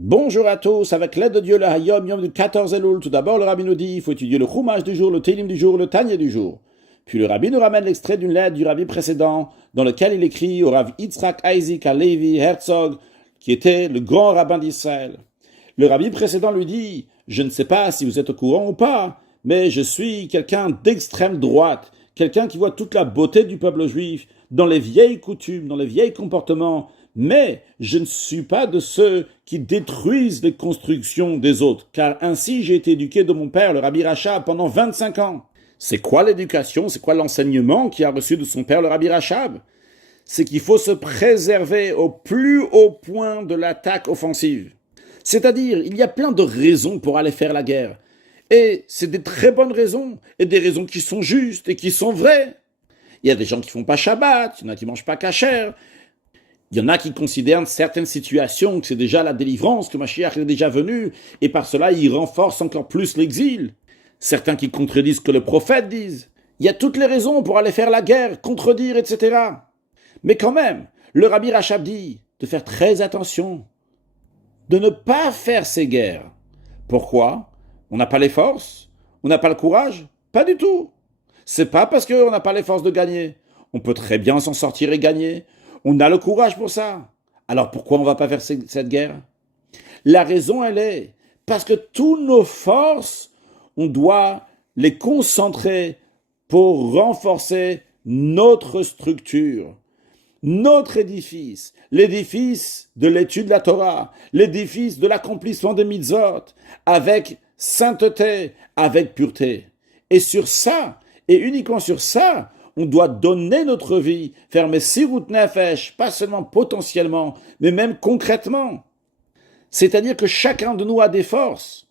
Bonjour à tous, avec l'aide de Dieu, le Hayom Yom du 14 Elul. Tout d'abord, le rabbi nous dit il faut étudier le Chumash du jour, le Télim du jour, le Tanya du jour. Puis le rabbi nous ramène l'extrait d'une lettre du rabbi précédent, dans lequel il écrit au Rav Yitzhak Isaac Halevi Herzog, qui était le grand rabbin d'Israël. Le rabbi précédent lui dit je ne sais pas si vous êtes au courant ou pas, mais je suis quelqu'un d'extrême droite, quelqu'un qui voit toute la beauté du peuple juif dans les vieilles coutumes, dans les vieilles comportements. Mais je ne suis pas de ceux qui détruisent les constructions des autres, car ainsi j'ai été éduqué de mon père, le Rabbi Rachab, pendant 25 ans. C'est quoi l'éducation? C'est quoi l'enseignement qu'il a reçu de son père, le Rabbi Rachab? C'est qu'il faut se préserver au plus haut point de l'attaque offensive. C'est-à-dire, il y a plein de raisons pour aller faire la guerre. Et c'est des très bonnes raisons, et des raisons qui sont justes et qui sont vraies. Il y a des gens qui font pas Shabbat, il y en a qui mangent pas kasher. Il y en a qui considèrent certaines situations que c'est déjà la délivrance, que Mashiach est déjà venu, et par cela, ils renforcent encore plus l'exil. Certains qui contredisent ce que le prophète dit. Il y a toutes les raisons pour aller faire la guerre, contredire, etc. Mais quand même, le Rabbi Rachab dit de faire très attention, de ne pas faire ces guerres. Pourquoi? On n'a pas les forces? On n'a pas le courage? Pas du tout. C'est pas parce qu'on n'a pas les forces de gagner. On peut très bien s'en sortir et gagner. On a le courage pour ça. Alors pourquoi on ne va pas faire cette guerre? La raison, elle est parce que toutes nos forces, on doit les concentrer pour renforcer notre structure, notre édifice, l'édifice de l'étude de la Torah, l'édifice de l'accomplissement des mitzvot, avec sainteté, avec pureté. Et sur ça, et uniquement sur ça, on doit donner notre vie, faire Messirut Nefesh, pas seulement potentiellement, mais même concrètement. C'est-à-dire que chacun de nous a des forces.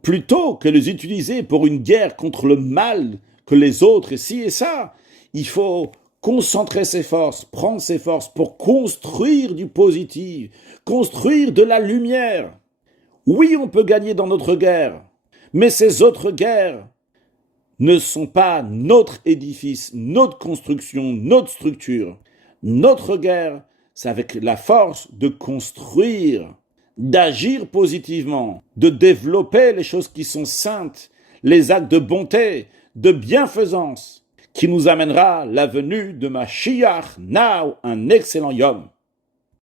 Plutôt que les utiliser pour une guerre contre le mal que les autres, et ci et ça, il faut concentrer ses forces, prendre ses forces pour construire du positif, construire de la lumière. Oui, on peut gagner dans notre guerre, mais ces autres guerres ne sont pas notre édifice, notre construction, notre structure. Notre guerre, c'est avec la force de construire, d'agir positivement, de développer les choses qui sont saintes, les actes de bonté, de bienfaisance, qui nous amènera la venue de Mashiach, now un excellent Yom.